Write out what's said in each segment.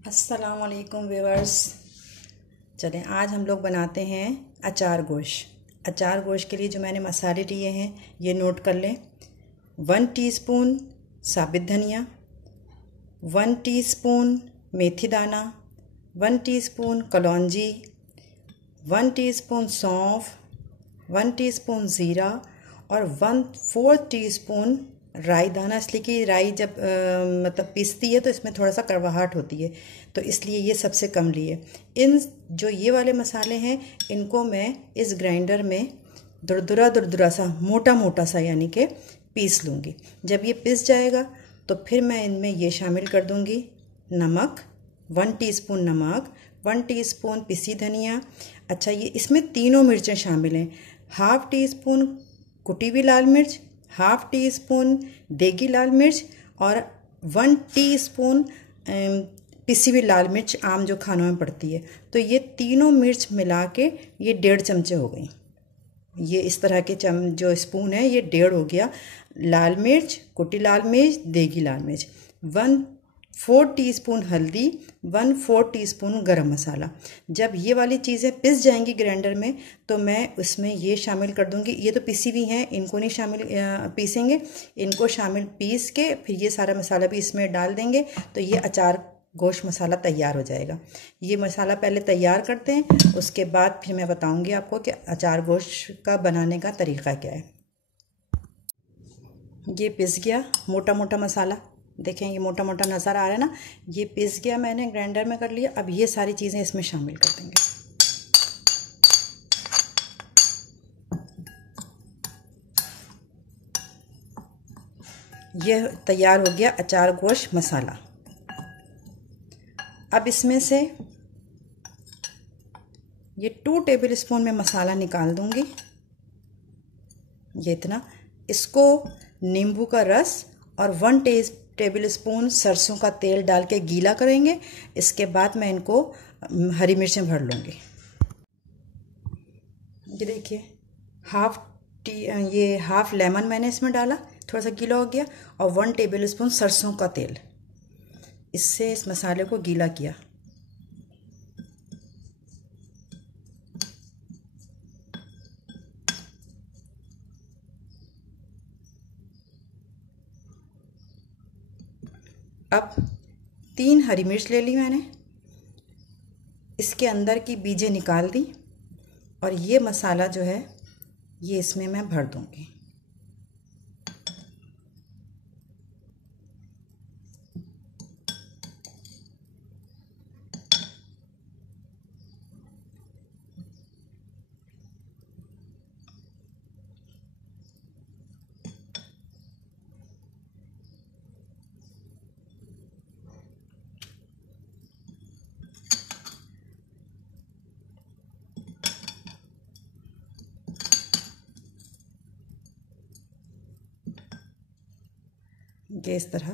अस्सलाम वालेकुम व्यूअर्स। चलें आज हम लोग बनाते हैं अचार गोश्त। अचार गोश्त के लिए जो मैंने मसाले लिए हैं ये नोट कर लें। 1 टीस्पून साबित धनिया, 1 टीस्पून मेथी दाना, 1 टीस्पून कलौंजी, 1 टीस्पून सौंफ, 1 टीस्पून ज़ीरा और 1/4 टीस्पून राई दाना। इसलिए कि राई जब मतलब पीसती है तो इसमें थोड़ा सा कड़वाहट होती है, तो इसलिए ये सबसे कम लिए। इन जो ये वाले मसाले हैं इनको मैं इस ग्राइंडर में दुरदुरा सा मोटा मोटा सा यानी कि पीस लूँगी। जब ये पिस जाएगा तो फिर मैं इनमें ये शामिल कर दूँगी नमक, 1 टीस्पून नमक, 1 टीस्पून पिसी धनिया। अच्छा, ये इसमें तीनों मिर्चें शामिल हैं। 1/2 टीस्पून कुटी हुई लाल मिर्च, 1/2 टीस्पून देगी लाल मिर्च और 1 टीस्पून पिसी हुई लाल मिर्च आम जो खानों में पड़ती है। तो ये तीनों मिर्च मिला के ये 1.5 चमचे हो गई। ये इस तरह के जो स्पून है ये 1.5 हो गया। लाल मिर्च, कुटी लाल मिर्च, देगी लाल मिर्च, 1/4 टीस्पून हल्दी, 1/4 टीस्पून गरम मसाला। जब ये वाली चीज़ें पिस जाएंगी ग्राइंडर में तो मैं उसमें ये शामिल कर दूंगी। ये तो पिसी हुई हैं, इनको नहीं शामिल पीसेंगे, इनको शामिल पीस के फिर ये सारा मसाला भी इसमें डाल देंगे तो ये अचार गोश्त मसाला तैयार हो जाएगा। ये मसाला पहले तैयार करते हैं, उसके बाद फिर मैं बताऊंगी आपको कि अचार गोश्त का बनाने का तरीका क्या है। ये पिस गया मोटा मोटा मसाला, देखें ये मोटा मोटा नज़र आ रहा है ना। ये पिस गया, मैंने ग्राइंडर में कर लिया। अब ये सारी चीज़ें इसमें शामिल कर देंगे। ये तैयार हो गया अचार गोश्त मसाला। अब इसमें से ये 2 टेबल स्पून में मसाला निकाल दूंगी, ये इतना। इसको नींबू का रस और 1 टेबल स्पून सरसों का तेल डाल के गीला करेंगे। इसके बाद मैं इनको हरी मिर्चें भर लूँगी। ये देखिए हाफ लेमन मैंने इसमें डाला, थोड़ा सा गीला हो गया, और 1 टेबल स्पून सरसों का तेल, इससे इस मसाले को गीला किया। अब 3 हरी मिर्च ले ली मैंने, इसके अंदर की बीजें निकाल दी और ये मसाला जो है ये इसमें मैं भर दूंगी। ये इस तरह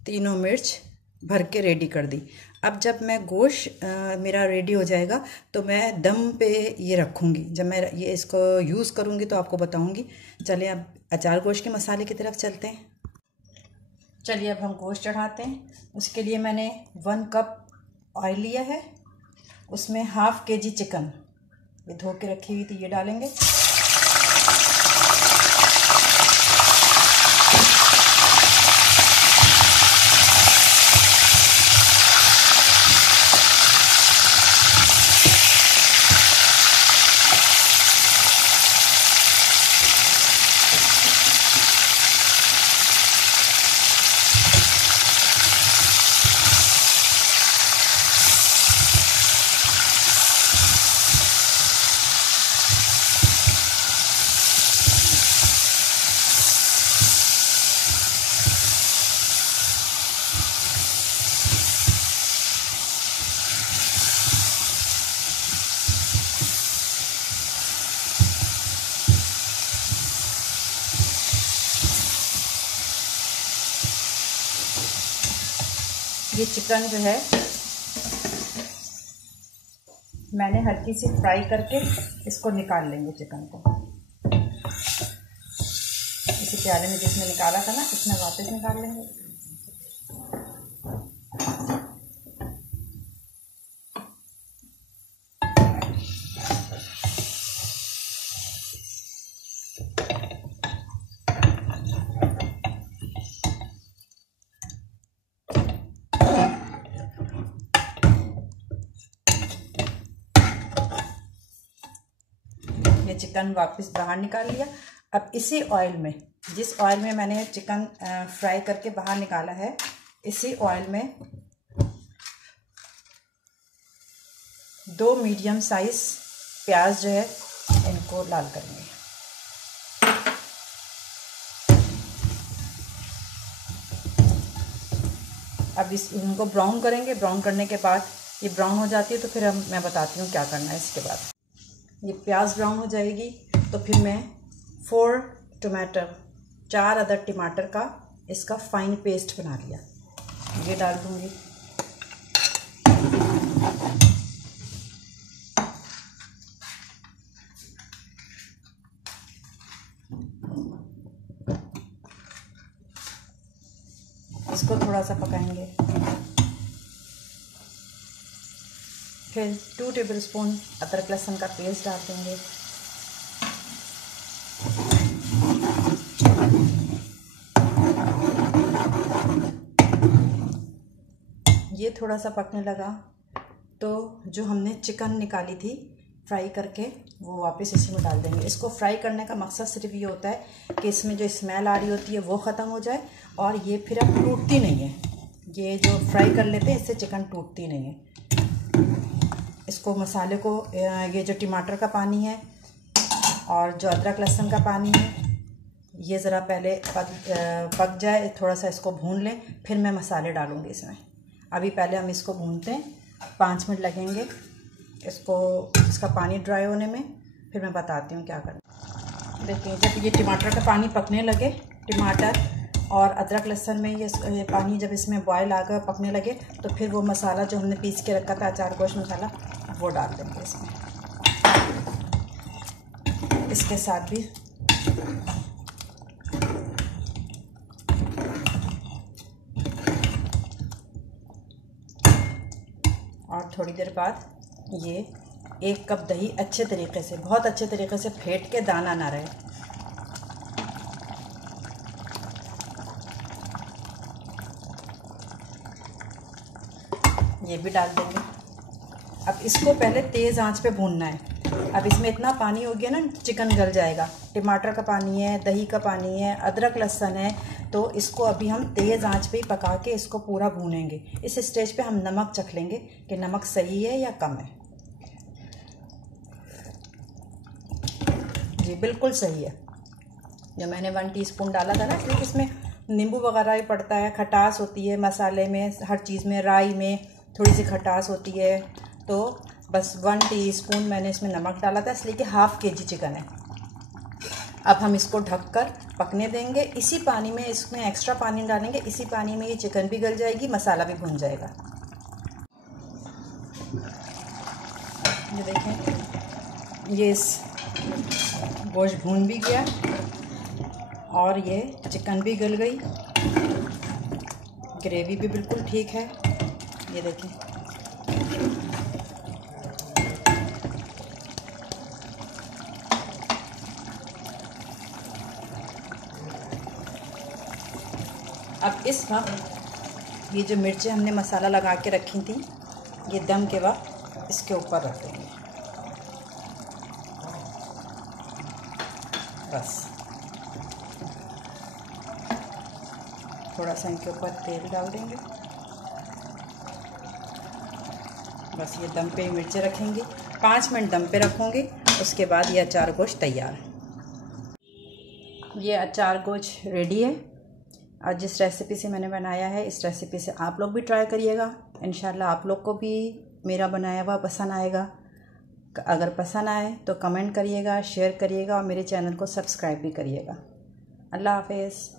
तीनों मिर्च भर के रेडी कर दी। अब जब मैं गोश्त मेरा रेडी हो जाएगा तो मैं दम पे ये रखूँगी। जब मैं ये इसको यूज़ करूँगी तो आपको बताऊँगी। चलिए अब अचार गोश्त के मसाले की तरफ चलते हैं। चलिए अब हम गोश्त चढ़ाते हैं। उसके लिए मैंने 1 कप ऑयल लिया है, उसमें 1/2 kg चिकन ये धो के रखी हुई थी ये डालेंगे। ये चिकन जो है मैंने हल्की सी फ्राई करके इसको निकाल लेंगे चिकन को। इसी प्याले में जिसमें निकाला था ना, इसमें वापस निकाल लेंगे। ये चिकन वापस बाहर निकाल लिया। अब इसी ऑयल में, जिस ऑयल में मैंने चिकन फ्राई करके बाहर निकाला है, इसी ऑयल में 2 मीडियम साइज प्याज जो है इनको लाल करेंगे। अब इनको ब्राउन करेंगे। ब्राउन करने के बाद ये ब्राउन हो जाती है तो फिर मैं बताती हूँ क्या करना है इसके बाद। ये प्याज ब्राउन हो जाएगी तो फिर मैं 4 अदद टमाटर का इसका फाइन पेस्ट बना लिया, ये डाल दूँगी। इसको थोड़ा सा पकाएंगे। फिर 2 टेबलस्पून अदरक लहसुन का पेस्ट डाल देंगे। ये थोड़ा सा पकने लगा तो जो हमने चिकन निकाली थी फ्राई करके, वो वापस इसी में डाल देंगे। इसको फ्राई करने का मकसद सिर्फ ये होता है कि इसमें जो स्मेल आ रही होती है वो ख़त्म हो जाए और ये फिर अब टूटती नहीं है। ये जो फ्राई कर लेते हैं इससे चिकन टूटती नहीं है। इसको मसाले को, ये जो टमाटर का पानी है और जो अदरक लहसुन का पानी है, ये ज़रा पहले पक जाए, थोड़ा सा इसको भून लें, फिर मैं मसाले डालूँगी इसमें। अभी पहले हम इसको भूनते हैं, 5 मिनट लगेंगे इसका पानी ड्राई होने में, फिर मैं बताती हूँ क्या करना। देखिए जब ये टमाटर का पानी पकने लगे, टमाटर और अदरक लहसुन में ये पानी जब इसमें बॉयल आ गया, पकने लगे, तो फिर वो मसाला जो हमने पीस के रखा था, अचार गोश्त मसाला, वो डाल देंगे इसमें। इसके साथ भी और थोड़ी देर बाद ये 1 कप दही अच्छे तरीके से, बहुत अच्छे तरीके से फेंट के दाना ना रहे, ये भी डाल देंगे। अब इसको पहले तेज़ आंच पे भूनना है। अब इसमें इतना पानी हो गया ना, चिकन गल जाएगा। टमाटर का पानी है, दही का पानी है, अदरक लहसुन है, तो इसको अभी हम तेज़ आंच पे ही पका के इसको पूरा भूनेंगे। इस स्टेज पे हम नमक चख लेंगे कि नमक सही है या कम है। जी बिल्कुल सही है। जो मैंने 1 टीस्पून डाला था ना, क्योंकि इसमें नींबू वगैरह भी पड़ता है, खटास होती है मसाले में, हर चीज़ में, राई में थोड़ी सी खटास होती है, तो बस 1 टीस्पून मैंने इसमें नमक डाला था, इसलिए कि ½ kg चिकन है। अब हम इसको ढककर पकने देंगे। इसी पानी में, इसमें एक्स्ट्रा पानी डालेंगे, इसी पानी में ये चिकन भी गल जाएगी, मसाला भी भुन जाएगा। ये देखें, ये गोश्त भून भी गया और ये चिकन भी गल गई, ग्रेवी भी बिल्कुल ठीक है। ये देखें, अब इस वक्त ये जो मिर्चें हमने मसाला लगा के रखी थी, ये दम के वक्त इसके ऊपर रख देंगे। बस थोड़ा सा इनके ऊपर तेल डाल देंगे। बस ये दम पे मिर्चें रखेंगे, 5 मिनट दम पे रखूँगी, उसके बाद ये अचार गोश्त तैयार है। ये अचार गोश्त रेडी है और जिस रेसिपी से मैंने बनाया है, इस रेसिपी से आप लोग भी ट्राई करिएगा। इंशाल्लाह आप लोग को भी मेरा बनाया हुआ पसंद आएगा। अगर पसंद आए तो कमेंट करिएगा, शेयर करिएगा और मेरे चैनल को सब्सक्राइब भी करिएगा। अल्लाह हाफ़िज़।